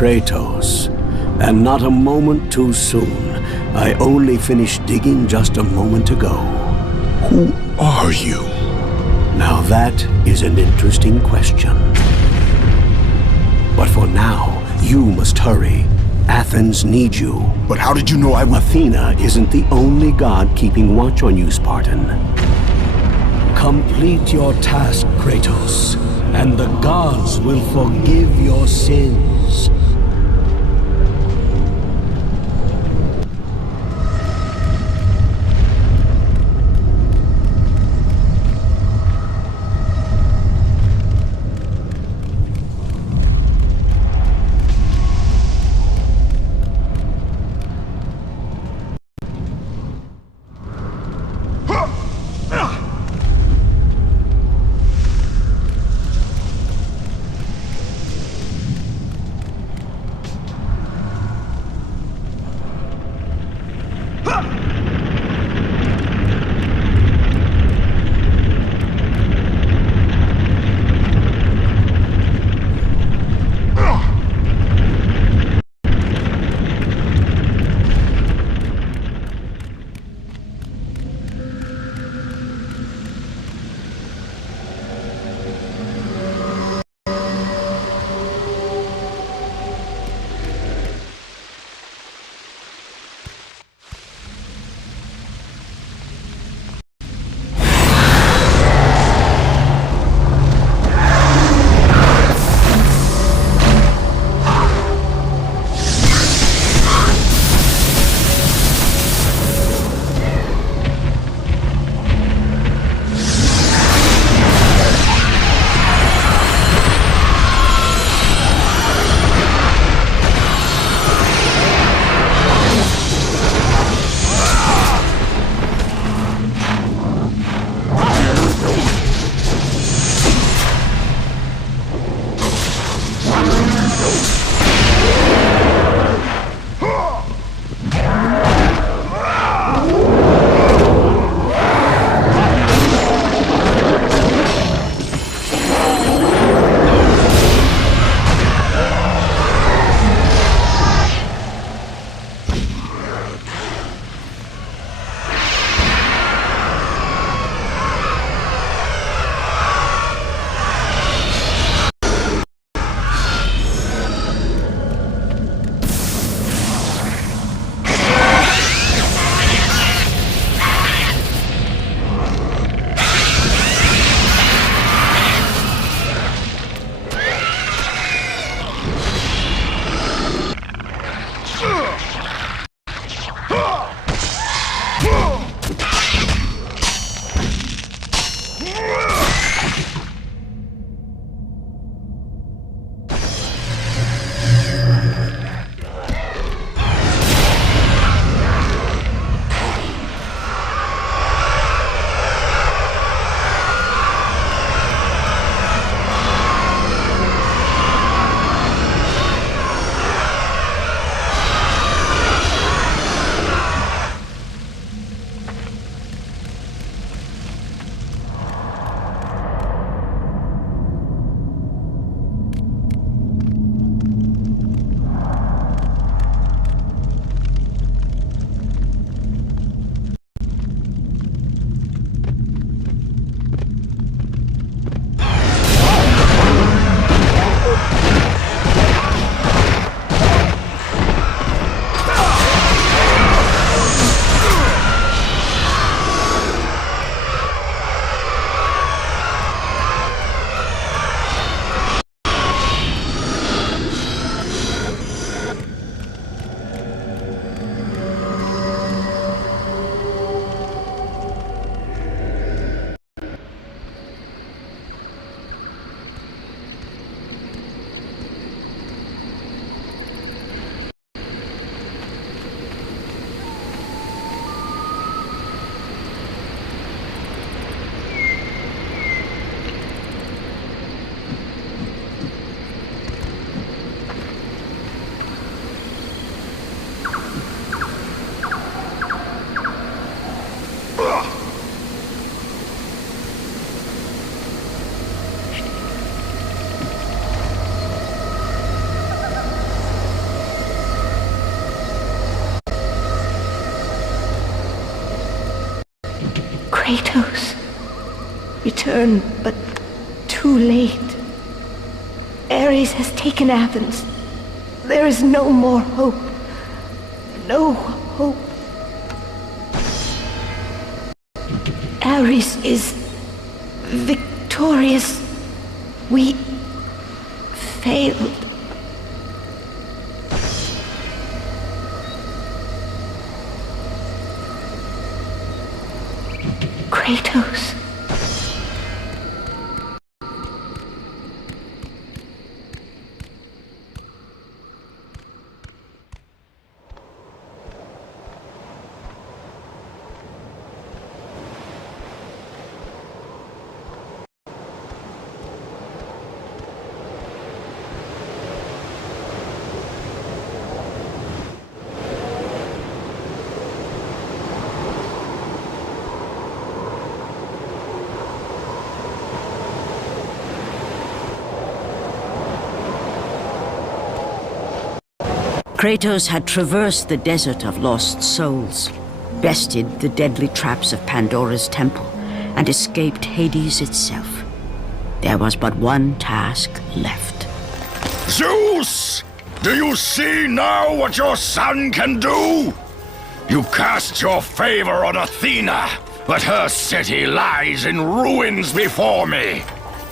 Kratos, and not a moment too soon. I only finished digging just a moment ago. Who are you? Now that is an interesting question. But for now, you must hurry. Athens needs you. But how did you know I would... Athena isn't the only god keeping watch on you, Spartan. Complete your task, Kratos, and the gods will forgive your sins. Kratos. Return, but too late. Ares has taken Athens. There is no more hope. No hope. Ares is victorious. We failed. Kratos. Kratos had traversed the desert of lost souls, bested the deadly traps of Pandora's temple, and escaped Hades itself. There was but one task left. Zeus! Do you see now what your son can do? You cast your favor on Athena, but her city lies in ruins before me.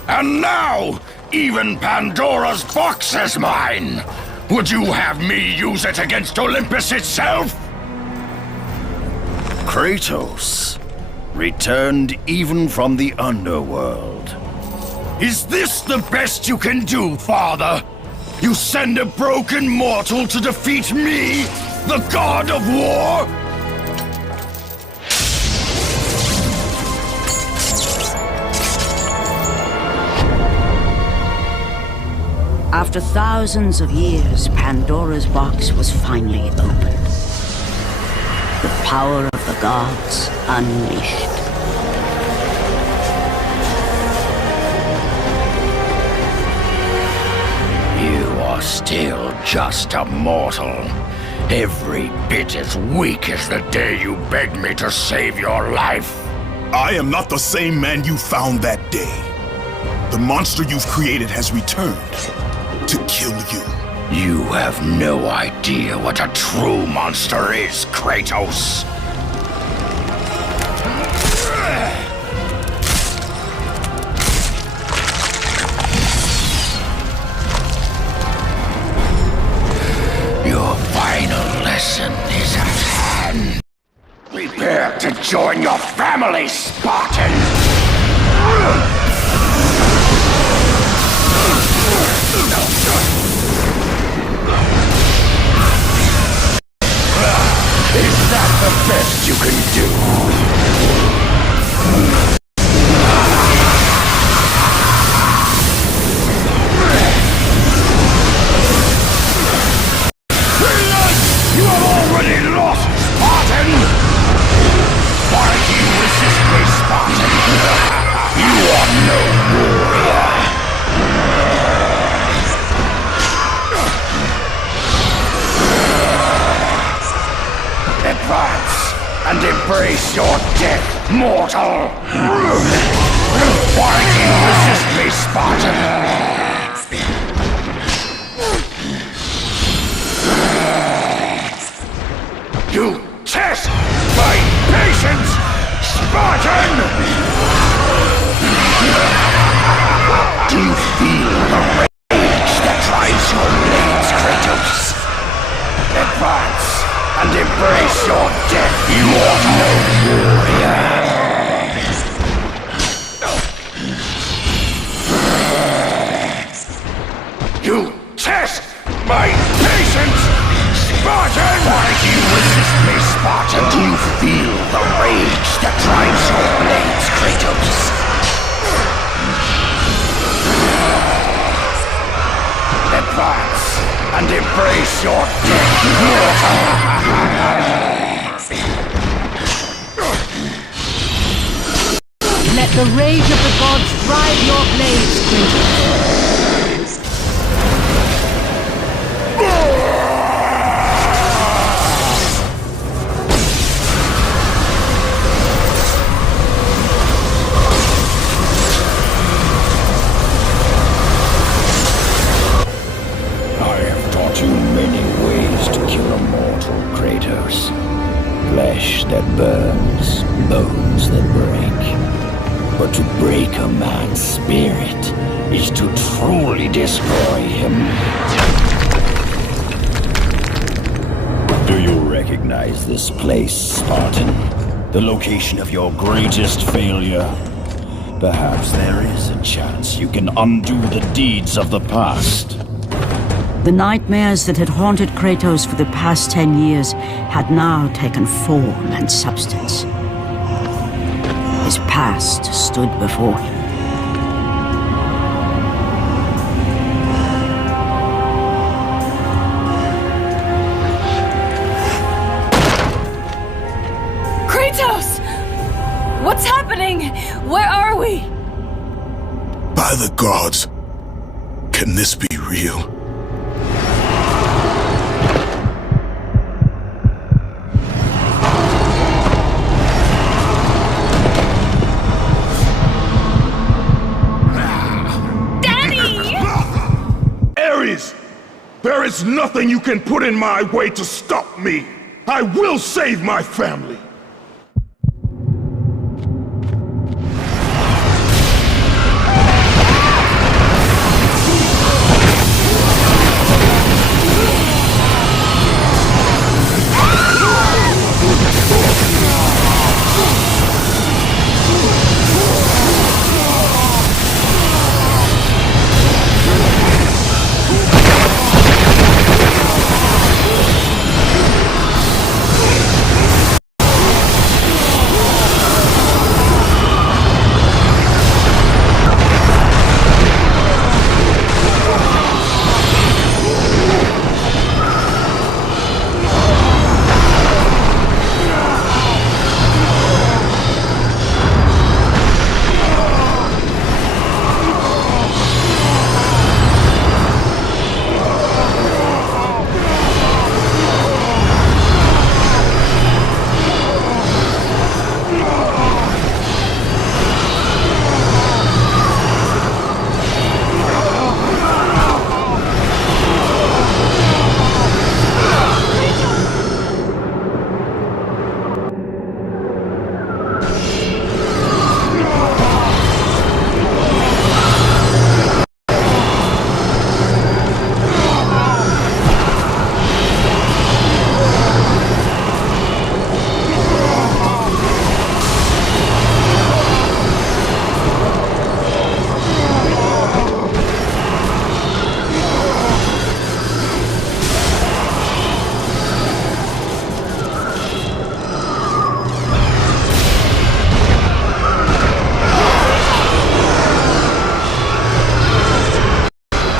And now, even Pandora's box is mine! Would you have me use it against Olympus itself? Kratos, returned even from the underworld. Is this the best you can do, father? You send a broken mortal to defeat me, the god of war? After thousands of years, Pandora's box was finally opened. The power of the gods unleashed. You are still just a mortal. Every bit as weak as the day you begged me to save your life. I am not the same man you found that day. The monster you've created has returned to kill you. You have no idea what a true monster is, Kratos. Your final lesson is at hand. Prepare to join your family, Spartan! Is that the best you can do? You have already lost, Spartan! Why do you resist me, Spartan? You are no warrior. Advance and embrace your death, mortal! Why do you resist me, Spartan? You test my patience, Spartan! Do you feel the rage that drives your blades, Kratos? Advance and embrace your death. You are no warrior. You test my patience, Spartan! Why do you resist me, Spartan? Do you feel the rage that drives your blades, Kratos? Advance and embrace your death, mortal! Let the rage of the gods drive your blades, Kratos. that burns, bones that break. But to break a man's spirit is to truly destroy him. Do you recognize this place, Spartan? The location of your greatest failure? Perhaps there is a chance you can undo the deeds of the past. The nightmares that had haunted Kratos for the past 10 years had now taken form and substance. His past stood before him. Kratos! What's happening? Where are we? By the gods, can this be real? There is nothing you can put in my way to stop me. I will save my family.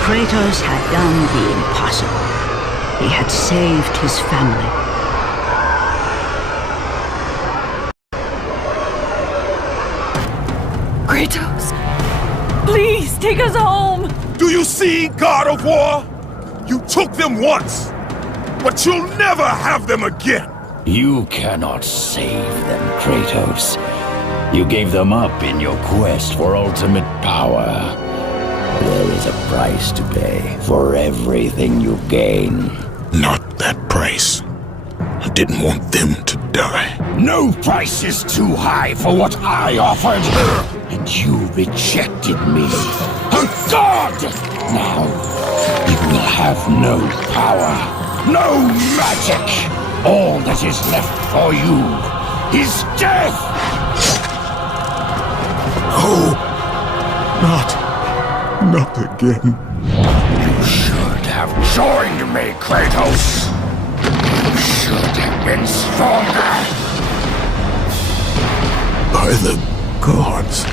Kratos had done the impossible. He had saved his family. Kratos, please take us home. Do you see, God of War? You took them once, but you'll never have them again. You cannot save them, Kratos. You gave them up in your quest for ultimate power. There is a price to pay for everything you gain. Not that price. I didn't want them to die. No price is too high for what I offered, and you rejected me. A god! Now, you will have no power, no magic. All that is left for you is death! Oh, not again. You should have joined me, Kratos. You should have been stronger. By the gods.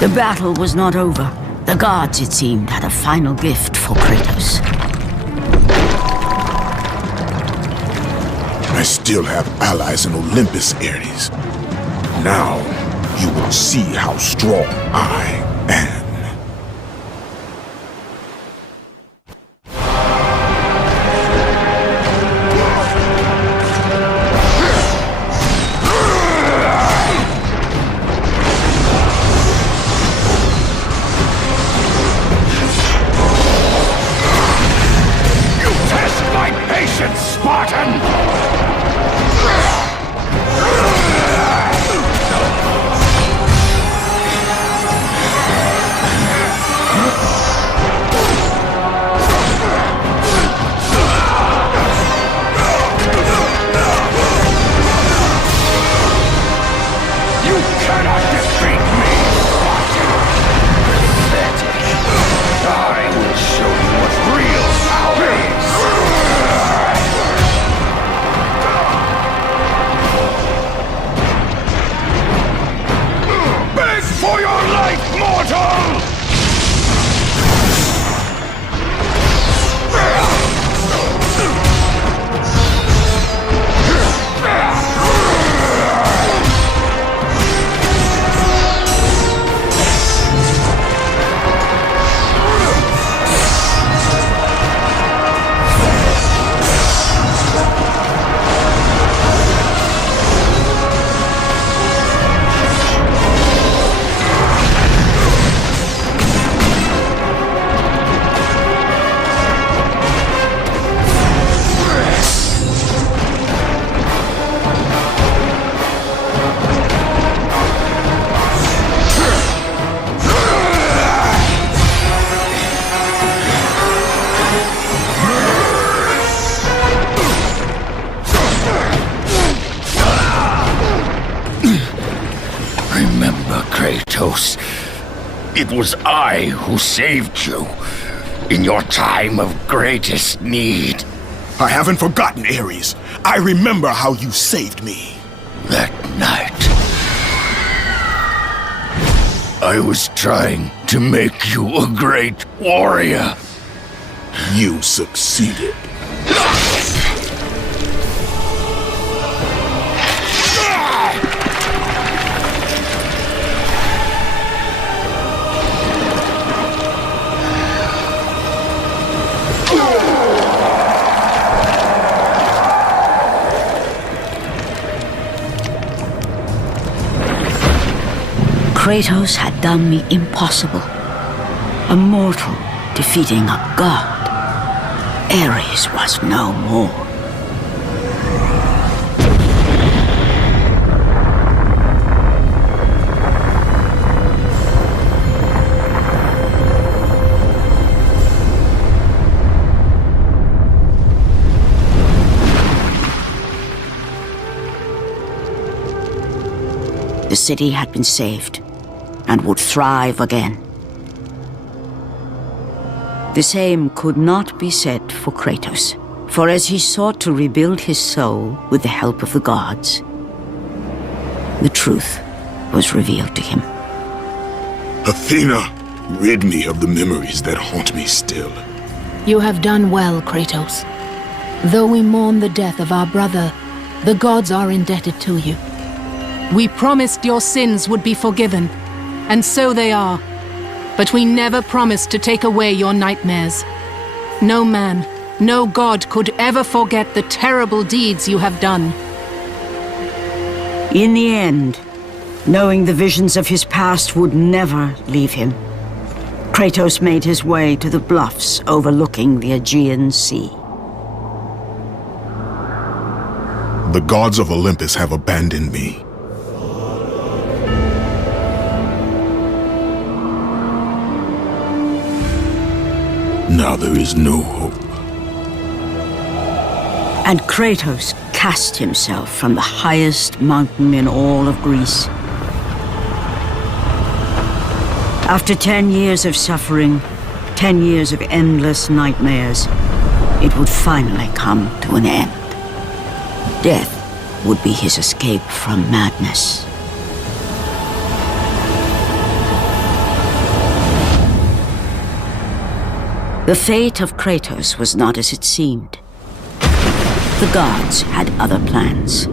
The battle was not over. The gods, it seemed, had a final gift for Kratos. I still have allies in Olympus, Ares. Now, you will see how strong I am. You test my patience, Spartan! It was I who saved you in your time of greatest need. I haven't forgotten, Ares. I remember how you saved me. That night, I was trying to make you a great warrior. You succeeded. Kratos had done the impossible. A mortal defeating a god. Ares was no more. The city had been saved and would thrive again. The same could not be said for Kratos, for as he sought to rebuild his soul with the help of the gods, the truth was revealed to him. Athena, rid me of the memories that haunt me still. You have done well, Kratos. Though we mourn the death of our brother, the gods are indebted to you. We promised your sins would be forgiven, and so they are. But we never promised to take away your nightmares. No man, no god could ever forget the terrible deeds you have done. In the end, knowing the visions of his past would never leave him, Kratos made his way to the bluffs overlooking the Aegean Sea. The gods of Olympus have abandoned me. Now there is no hope. And Kratos cast himself from the highest mountain in all of Greece. After 10 years of suffering, 10 years of endless nightmares, it would finally come to an end. Death would be his escape from madness. The fate of Kratos was not as it seemed. The gods had other plans.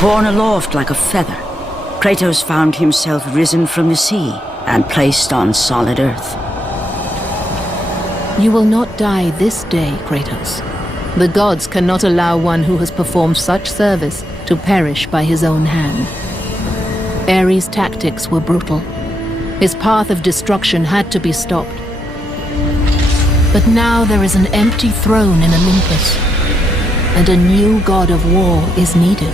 Borne aloft like a feather, Kratos found himself risen from the sea and placed on solid earth. You will not die this day, Kratos. The gods cannot allow one who has performed such service to perish by his own hand. Ares' tactics were brutal. His path of destruction had to be stopped. But now there is an empty throne in Olympus, and a new god of war is needed.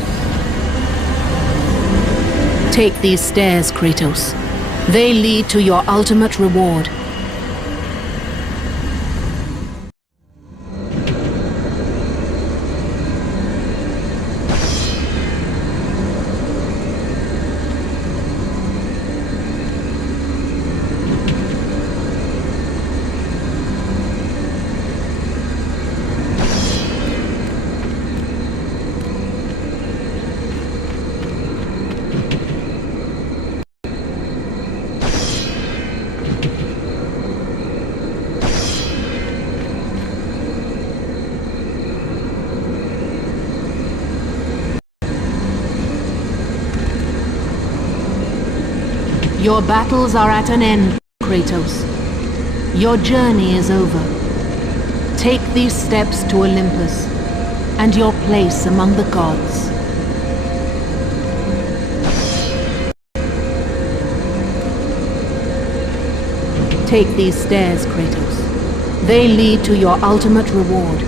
Take these stairs, Kratos. They lead to your ultimate reward. Your battles are at an end, Kratos. Your journey is over. Take these steps to Olympus, and your place among the gods. Take these stairs, Kratos. They lead to your ultimate reward.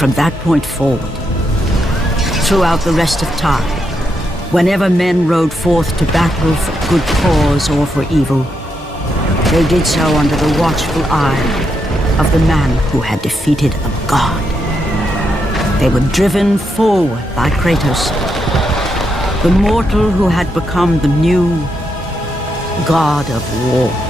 from that point forward, throughout the rest of time, whenever men rode forth to battle for good cause or for evil, they did so under the watchful eye of the man who had defeated a god. They were driven forward by Kratos, the mortal who had become the new god of war.